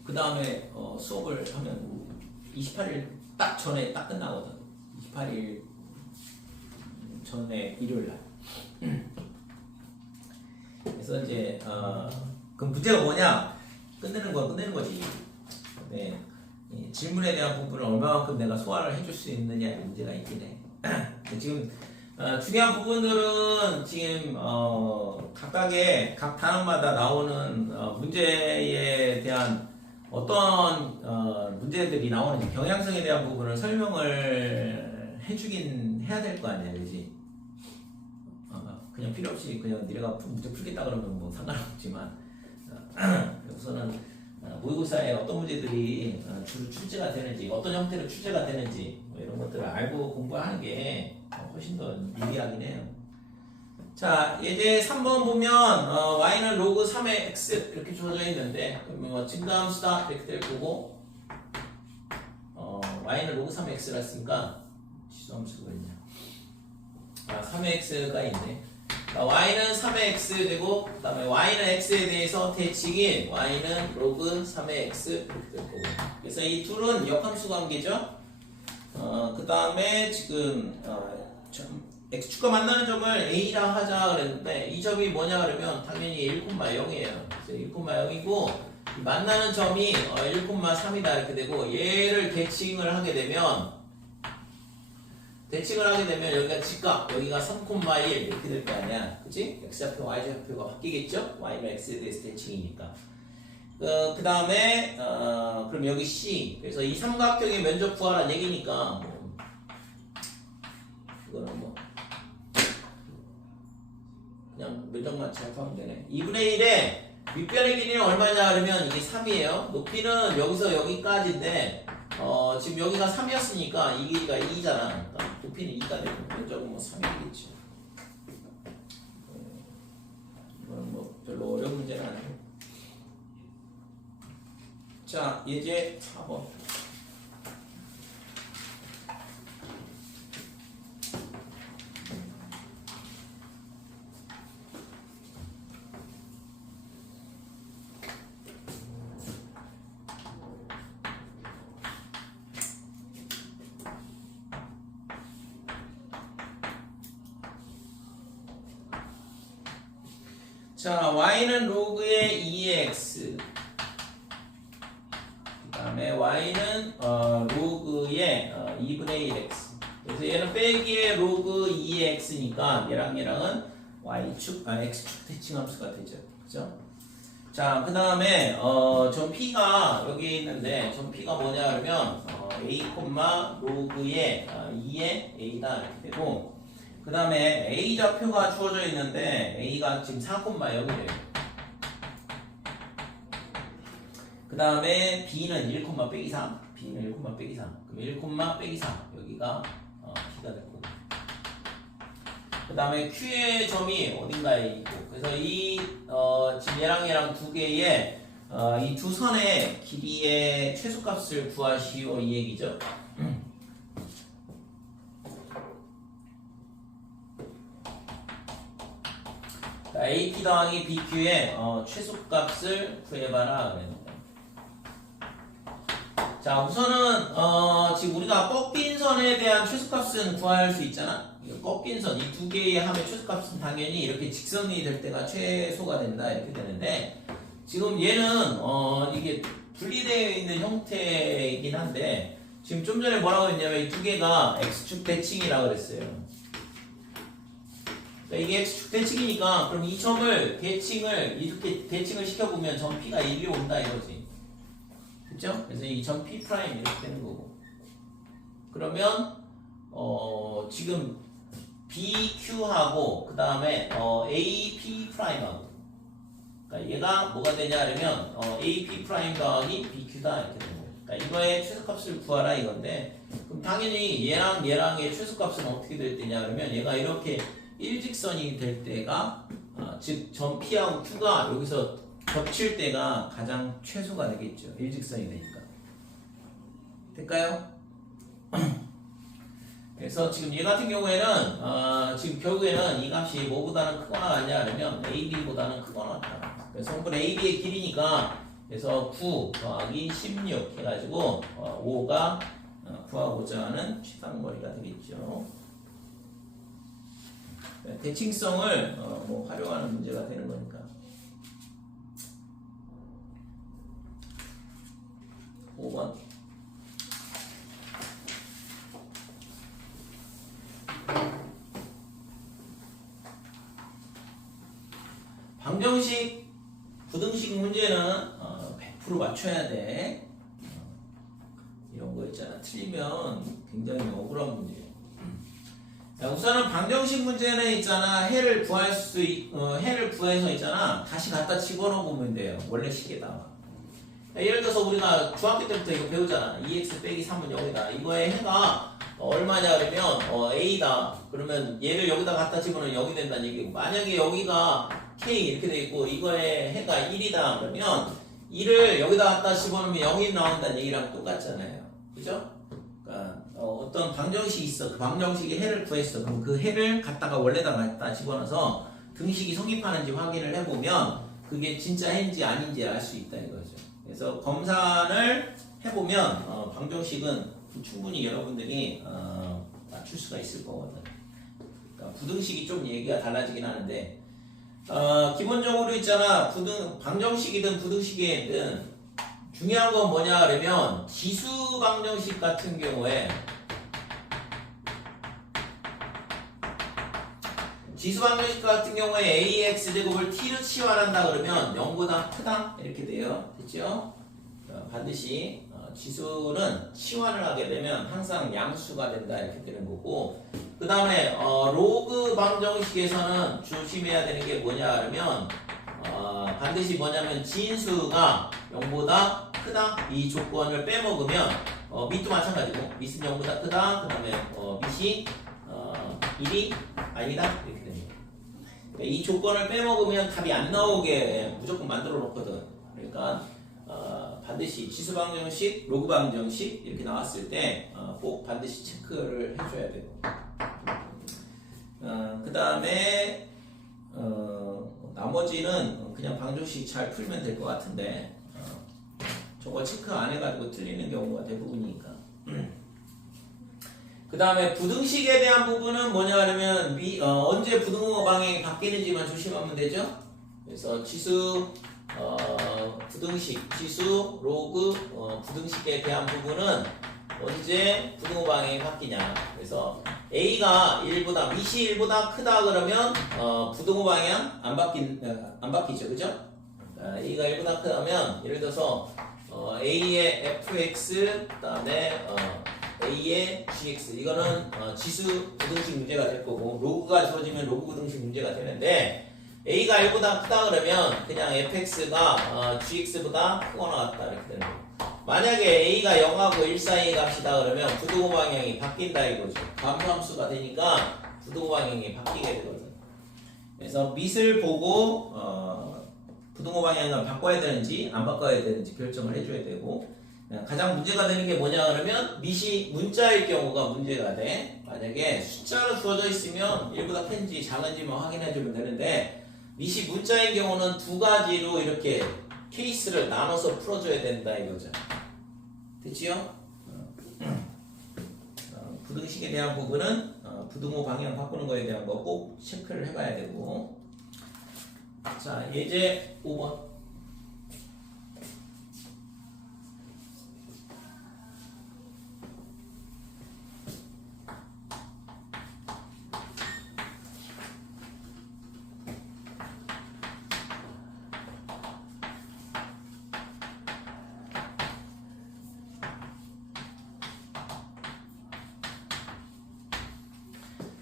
그 다음에 수업을 하면 28일 딱 전에 딱 끝나거든. 28일 전에 일요일 날. 그래서 이제 그럼 문제가 뭐냐? 끝내는 거지. 네. 이 질문에 대한 부분을 얼마만큼 내가 소화를 해줄 수 있느냐의 문제가 있긴 해. 지금 중요한 부분들은 지금 각각의 각 단원마다 나오는 문제에 대한 어떤 문제들이 나오는지 경향성에 대한 부분을 설명을 해주긴 해야 될 거 아니야, 그지? 그냥 필요 없이 그냥 니네가 문제 풀겠다 그러면 뭐 상관없지만 우선은 모의고사에 어떤 문제들이 주로 출제가 되는지, 어떤 형태로 출제가 되는지 뭐 이런 것들을 알고 공부하는 게 훨씬 더 유리하긴 해요. 자, 이제 3번 보면 y는 로그 3의 x 이렇게 주어져 있는데 그러면 증가함수다 이렇게 될 거고 y는 로그 3의 x라 했으니까 지수함수가 있냐? 3의 x가 있네. y는 3의 x 되고 그 다음에 y는 x에 대해서 대칭인 y는 로그 3의 x 이렇게 될 거고 그래서 이 둘은 역함수 관계죠. 그 다음에 지금 x축과 만나는 점을 a라 하자 그랬는데 이 점이 뭐냐 그러면 당연히 1,0이에요. 그래서 1,0이고 만나는 점이 1,3이다 이렇게 되고 얘를 대칭을 하게 되면 여기가 직각, 여기가 3,1 이렇게 될 거 아니야. 그치? x좌표, y좌표가 바뀌겠죠? y가 x에 대해서 대칭이니까. 그 다음에, 그럼 여기 c. 그래서 이 삼각형의 면적 구하라는 얘기니까, 이거는 그냥 면적만 잘 구하면 되네. 2분의 1에 윗변의 길이는 얼마냐 그러면 이게 3이에요. 높이는 여기서 여기까지인데, 지금 여기가 3이었으니까 이 길이가 2잖아. 그러니까 높이는 2가 되고 면적은 3이겠지. 이건 별로 어려운 문제는 아니고. 자, 이제 4번. 자, y는 로그의 2x 그 다음에 y는 로그의 2분의 1x 그래서 얘는 빼기의 로그 2x니까 얘랑은 y축, x축 대칭함수가 되죠. 그죠? 자, 그 다음에 점 p가 여기 있는데 점 p가 뭐냐 그러면 a, 로그의 2의 a다 이렇게 되고 그 다음에 A 좌표가 주어져 있는데 A가 지금 4,0이래요. 그 다음에 B는 1, 빼기 3. B는 1, 빼기 3. 그럼 1, 빼기 3. 여기가 B가 될 거고. 그 다음에 Q의 점이 어딘가에 있고. 그래서 이 지금 얘랑 두 개의 이 두 선의 길이의 최소값을 구하시오 이 얘기죠. AP 더하기 BQ의 최소값을 구해봐라 그랬는데 자 우선은 지금 우리가 꺾인 선에 대한 최소값은 구할 수 있잖아. 꺾인 선 이 두 개의 함의 최소값은 당연히 이렇게 직선이 될 때가 최소가 된다 이렇게 되는데 지금 얘는 이게 분리되어 있는 형태이긴 한데 지금 좀 전에 뭐라고 했냐면 이 두 개가 x축 대칭이라고 그랬어요. 이게 x축 대칭이니까 그럼 이 점을 이렇게 대칭을 시켜보면 점 P가 이리 온다 이거지. 그쵸? 그래서 이 점 P 프라임 이렇게 되는 거고 그러면 지금 BQ하고 그 다음에 AP 프라임하고 그러니까 얘가 뭐가 되냐 그러면 AP 프라임 더하기 BQ다 이렇게 되는 거예요. 그러니까 이거의 최소값을 구하라 이건데 그럼 당연히 얘랑의 최소값은 어떻게 될 때냐 그러면 얘가 이렇게 일직선이 될 때가 즉 점 P하고 Q가 여기서 겹칠 때가 가장 최소가 되겠죠. 일직선이 되니까. 될까요? 그래서 지금 얘 같은 경우에는 지금 결국에는 이 값이 뭐보다는 크거나 같냐 그러면 AB보다는 크거나 같다. 그래서 성분 AB의 길이니까 그래서 9 더하기 16 해가지고 5가 구하고자 하는 최단거리가 되겠죠. 대칭성을 뭐 활용하는 문제가 되는 거니까. 5번. 방정식, 부등식 문제는 100% 맞춰야 돼. 이런 거 있잖아. 틀리면 굉장히 억울한 문제예요. 자, 우선은 방정식 문제는 있잖아. 해를 구해서 있잖아. 다시 갖다 집어넣으면 돼요. 원래 식에다가. 예를 들어서 우리가 중학교 때부터 이거 배우잖아. 2x 빼기 3은 0이다. 이거의 해가 얼마냐 그러면 a다. 그러면 얘를 여기다 갖다 집어넣으면 0이 된다는 얘기고, 만약에 여기가 k 이렇게 돼 있고 이거의 해가 1이다 그러면 1을 여기다 갖다 집어넣으면 0이 나온다는 얘기랑 똑같잖아요. 그죠? 그러니까 어떤 방정식이 있어. 그 방정식의 해를 구했어. 그럼 그 해를 갖다가 원래다 갖다 집어넣어서 등식이 성립하는지 확인을 해보면 그게 진짜 해인지 아닌지 알 수 있다 이거죠. 그래서 검산을 해보면 방정식은 충분히 여러분들이 맞출 수가 있을 거거든. 그러니까 부등식이 좀 얘기가 달라지긴 하는데 기본적으로 있잖아. 방정식이든 부등식이든 중요한 건 뭐냐 그러면 지수 방정식 같은 경우에 ax 제곱을 t로 치환한다 그러면 0보다 크다 이렇게 돼요. 됐죠? 반드시 지수는 치환을 하게 되면 항상 양수가 된다 이렇게 되는 거고, 그 다음에 로그 방정식에서는 조심해야 되는 게 뭐냐 그러면 반드시 뭐냐면 진수가 0보다 크다 이 조건을 빼먹으면 밑도 마찬가지고 밑은 0보다 크다 그 다음에 밑이 1이 아니다 이렇게 됩니다. 이 조건을 빼먹으면 답이 안 나오게 무조건 만들어 놓거든. 그러니까 반드시 지수 방정식, 로그 방정식 이렇게 나왔을 때 꼭 반드시 체크를 해줘야 되고, 그 다음에 나머지는 그냥 방정식 잘 풀면 될 것 같은데 저거 체크 안 해가지고 틀리는 경우가 대부분이니까. 그 다음에 부등식에 대한 부분은 뭐냐 하면 언제 부등호 방향이 바뀌는지만 조심하면 되죠. 그래서 지수 부등식, 지수, 로그 부등식에 대한 부분은 언제 부등호 방향이 바뀌냐. 그래서 a가 1보다 밑이 1보다 크다 그러면 부등호 방향 안 바뀌죠, 그죠? a가 1보다 크다면 예를 들어서 a의 fx 그다음에 a의 gx 이거는 지수 부등식 문제가 될 거고, 로그가 주어지면 로그 부등식 문제가 되는데 a가 1보다 크다 그러면 그냥 fx가 gx보다 크거나 같다 이렇게 되는 거예요. 만약에 a가 0하고 1 사이의 값이다 그러면 부등호 방향이 바뀐다 이거죠. 감소함수가 되니까 부등호 방향이 바뀌게 되거든. 그래서 밑을 보고 부등호 방향을 바꿔야 되는지 안 바꿔야 되는지 결정을 해줘야 되고, 가장 문제가 되는 게 뭐냐 그러면 밑이 문자일 경우가 문제가 돼. 만약에 숫자로 주어져 있으면 1보다 큰지 작은지만 확인해주면 되는데 밑이 문자인 경우는 두 가지로 이렇게 케이스를 나눠서 풀어줘야 된다 이거죠. 됐지요? 부등식에 대한 부분은 부등호 방향 바꾸는 거에 대한 거 꼭 체크를 해봐야 되고. 자, 예제 5번.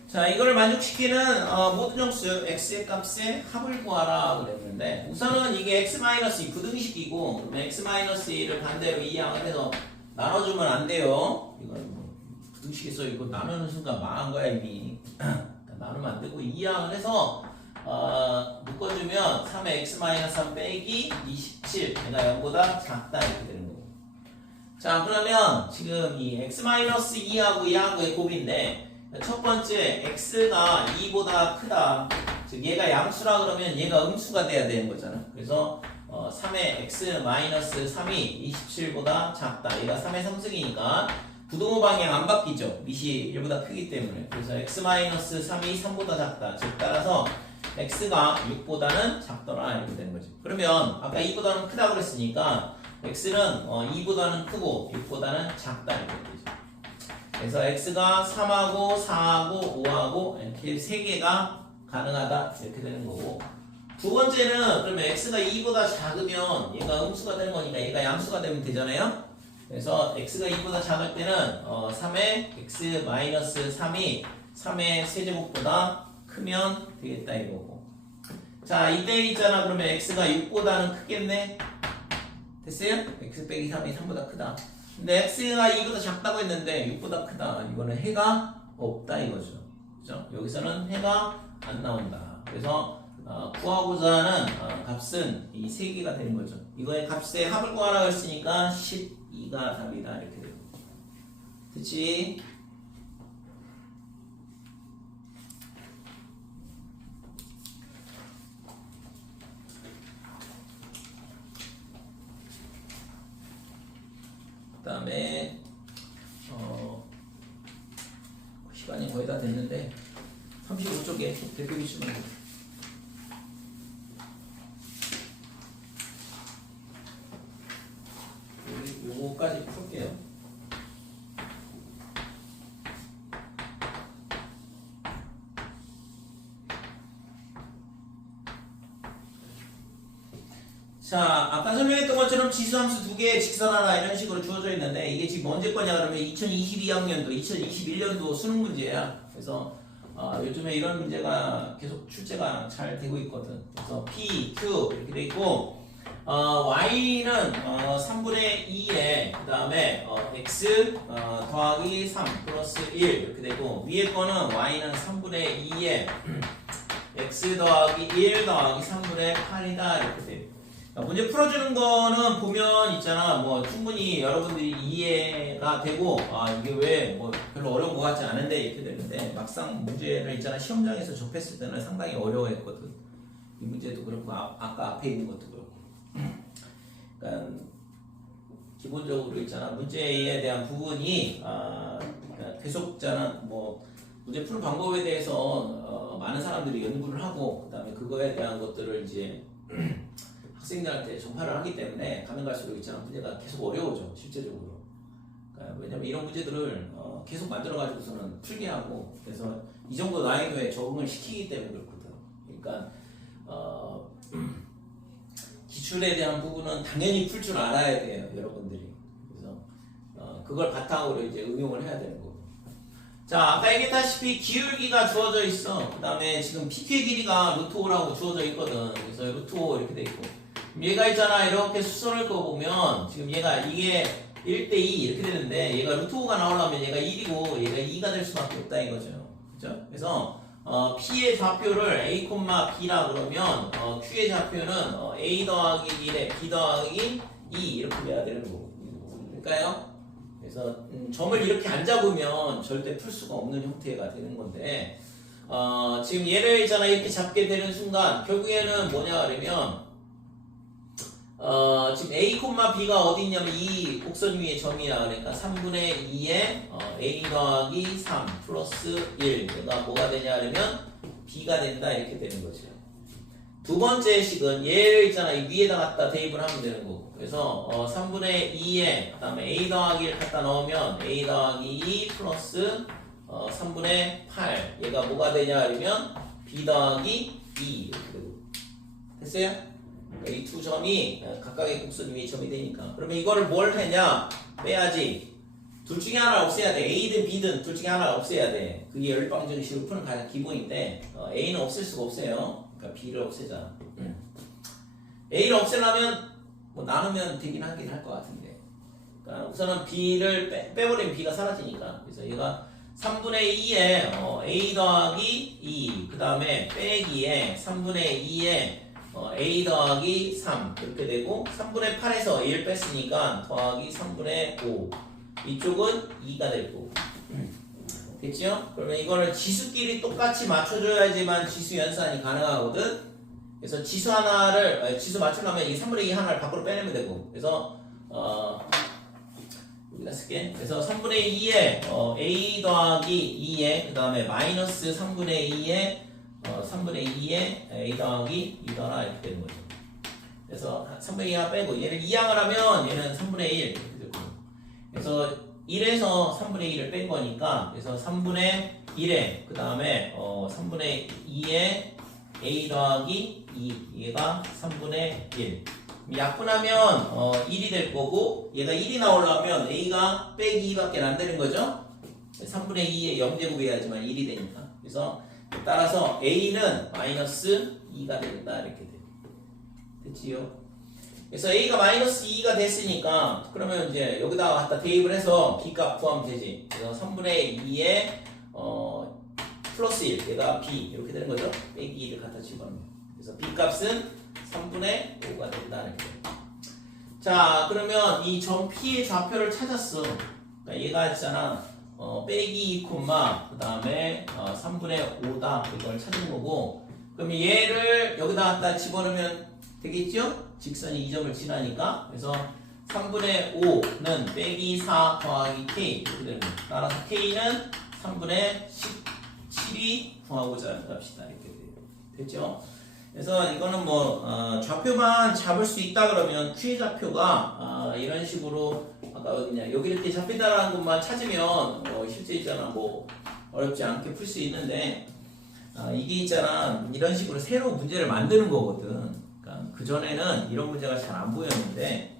자, 이거를 만족시키는 모든 정수 x의 값의 합을 구하라 그랬는데, 우선은 이게 x-2 부등식이고, x-2를 반대로 이항을 해서 나눠주면 안 돼요. 이건 뭐 부등식에서 이거 나누는 순간 망한 거야 이미. 나누면 안 되고 이항을 해서 묶어주면 3의 x-3 빼기 27 얘가 0보다 작다 이렇게 되는 거고. 자, 그러면 지금 이 x-2하고 2하고의 곱인데, 첫 번째 x가 2보다 크다. 즉 얘가 양수라 그러면 얘가 음수가 돼야 되는 거잖아. 그래서 3의 x-3이 27보다 작다. 얘가 3의 상승이니까 부동호 방향 안 바뀌죠. 밑이 1보다 크기 때문에. 그래서 x-3이 3보다 작다. 즉 따라서 x가 6보다는 작더라 이렇게 되는 거죠. 그러면 아까 2보다는 크다고 그랬으니까 x는 2보다는 크고 6보다는 작다 이렇게 되죠. 그래서 x가 3하고 4하고 5하고 이렇게 3개가 가능하다 이렇게 되는 거고, 두 번째는 그러면 x가 2보다 작으면 얘가 음수가 되는 거니까 얘가 양수가 되면 되잖아요. 그래서 x가 2보다 작을 때는 3의 x-3이 3의 세제곱보다 크면 되겠다 이거고. 자, 이때 있잖아. 그러면 x가 6보다는 크겠네. 됐어요? x 빼기 3이 3보다 크다. 근데 x가 2보다 작다고 했는데 6보다 크다. 이거는 해가 없다 이거죠. 그죠? 여기서는 해가 안 나온다. 그래서 구하고자 하는 값은 이 3개가 되는 거죠. 이거의 값의 합을 구하라고 했으니까 12가 답이다 이렇게 되고. 됐지? 그 다음에 시간이 거의 다 됐는데 35쪽에 대표 기출만 요거까지 풀게요. 자, 아까 설명했던 것처럼 지수함수 2개, 직선 하나 이런 식으로 주어져 있는데 이게 지금 언제 거냐 그러면 2022학년도, 2021년도 수능 문제야. 그래서 요즘에 이런 문제가 계속 출제가 잘 되고 있거든. 그래서 P, Q 이렇게 돼 있고, Y는 3분의 2에 그 다음에 X 더하기 3 플러스 1 이렇게 되고, 위에 거는 Y는 3분의 2에 X 더하기 1 더하기 3분의 8이다 이렇게 되고. 문제 풀어주는 거는 보면 있잖아. 뭐 충분히 여러분들이 이해가 되고 이게 왜 뭐 별로 어려운 것 같지 않은데 이렇게 되는데, 막상 문제를 있잖아 시험장에서 접했을 때는 상당히 어려워했거든. 이 문제도 그렇고 아까 앞에 있는 것도 그렇고. 그러니까 기본적으로 있잖아 문제에 대한 부분이 그러니까 계속 있잖아 뭐 문제 푸는 방법에 대해서 많은 사람들이 연구를 하고 그다음에 그거에 대한 것들을 이제 학생들한테 전파를 하기 때문에 가면 갈수록 있잖아 문제가 계속 어려워져 실제적으로. 그러니까 왜냐면 이런 문제들을 계속 만들어 가지고서는 풀게 하고, 그래서 이 정도 난이도에 적응을 시키기 때문에 그렇거든. 그러니까 기출에 대한 부분은 당연히 풀 줄 알아야 돼요 여러분들이. 그래서 그걸 바탕으로 이제 응용을 해야 되는 거고. 자, 아까 얘기했다시피 기울기가 주어져 있어. 그 다음에 지금 PQ의 길이가 루트 5라고 주어져 있거든. 그래서 루트 5 이렇게 돼 있고, 얘가 있잖아 이렇게 수선을 그어보면 지금 얘가 이게 1대2 이렇게 되는데 얘가 루트 5가 나오려면 얘가 1이고 얘가 2가 될 수밖에 없다 이거죠. 그죠? 그래서 P의 좌표를 A, B라 그러면 Q의 좌표는 A 더하기 1에 B 더하기 2 이렇게 돼야 되는 거고. 그러니까요. 그래서 점을 이렇게 안 잡으면 절대 풀 수가 없는 형태가 되는 건데, 지금 얘를 있잖아 이렇게 잡게 되는 순간 결국에는 뭐냐 그러면 지금 A, B가 어디 있냐면 이 곡선 위에 점이야. 그러니까 3분의 2에 A 더하기 3 플러스 1 얘가 뭐가 되냐 그러면 B가 된다 이렇게 되는 거죠. 두 번째 식은 얘를 있잖아 이 위에다 갖다 대입을 하면 되는 거고, 그래서 3분의 2에 그 다음에 A 더하기 1 갖다 넣으면 A 더하기 2 플러스 3분의 8 얘가 뭐가 되냐 그러면 B 더하기 2 이렇게 되고. 됐어요? 이 두 점이 각각의 곡선 위에 점이 되니까. 그러면 이거를 뭘 하냐? 빼야지. 둘 중에 하나를 없애야 돼. A든 B든 둘 중에 하나를 없애야 돼. 그게 열방정식으로 푸는 가장 기본인데 A는 없앨 수가 없어요. 그러니까 B를 없애자. A를 없애려면 뭐 나누면 되긴 하긴 할 것 같은데, 그러니까 우선은 B를 빼버리면 B가 사라지니까. 그래서 얘가 3분의 2에 A 더하기 2 그 다음에 빼기에 3분의 2에 A 더하기 3 이렇게 되고, 3분의 8에서 1 뺐으니까 더하기 3분의 5 이쪽은 2가 되고. 됐죠? 그러면 이거를 지수끼리 똑같이 맞춰줘야지만 지수 연산이 가능하거든. 그래서 지수 하나를 지수 맞추려면 이 3분의 2 하나를 밖으로 빼내면 되고, 그래서 여기다 쓸게. 그래서 3분의 2에 A 더하기 2에 그 다음에 마이너스 3분의 2에 3분의 2에 A 더하기 2더라 이렇게 되는 거죠. 그래서 3분의 2 하나 빼고 얘를 2항을 하면 얘는 3분의 1 이렇게 되고, 그래서 1에서 3분의 1을 뺀 거니까 그래서 3분의 1에 그 다음에 3분의 2에 A 더하기 2 얘가 3분의 1 약분하면 1이 될 거고, 얘가 1이 나오려면 A가 빼기 2밖에 안 되는 거죠. 3분의 2에 0제곱 해야지만 1이 되니까. 그래서 따라서 A는 마이너스 2가 된다 이렇게 돼. 됐지요? 그래서 A가 마이너스 2가 됐으니까 그러면 이제 여기다가 갖다 대입을 해서 B값 구하면 되지. 그래서 3분의 2에 플러스 1 얘가 B 이렇게 되는 거죠. 빼기 2를 갖다 집어넣으면. 그래서 B값은 3분의 5가 된다 이렇게. 자, 그러면 이 점 P의 좌표를 찾았어. 그러니까 얘가 있잖아. 빼기 2, 그 다음에 3분의 5다 이걸 찾은 거고, 그러면 얘를 여기다 갖다 집어넣으면 되겠죠? 직선이 이 점을 지나니까. 그래서 3분의 5는 빼기 4 더하기 K 이렇게 되는 거예요. 따라서 K는 3분의 17이 구하고자 합시다 이렇게 돼요. 됐죠? 그래서 이거는 뭐 좌표만 잡을 수 있다 그러면 Q의 좌표가 이런 식으로 아까 어디냐 여기 이렇게 잡힌다라는 것만 찾으면 실제 있잖아 뭐 어렵지 않게 풀 수 있는데, 이게 있잖아 이런 식으로 새로 문제를 만드는 거거든. 그러니까 그 전에는 이런 문제가 잘 안 보였는데,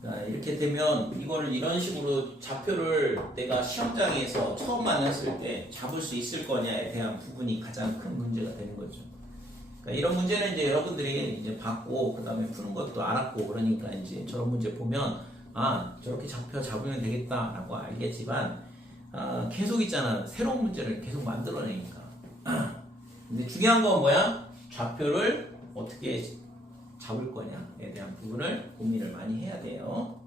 그러니까 이렇게 되면 이거를 이런 식으로 좌표를 내가 시험장에서 처음 만났을 때 잡을 수 있을 거냐에 대한 부분이 가장 큰 문제가 되는 거죠. 그러니까 이런 문제는 이제 여러분들이 이제 받고 그 다음에 푸는 것도 알았고 그러니까 이제 저런 문제 보면 저렇게 좌표 잡으면 되겠다라고 알겠지만, 계속 있잖아 새로운 문제를 계속 만들어내니까. 근데 중요한 건 뭐야? 좌표를 어떻게 잡을 거냐에 대한 부분을 고민을 많이 해야 돼요.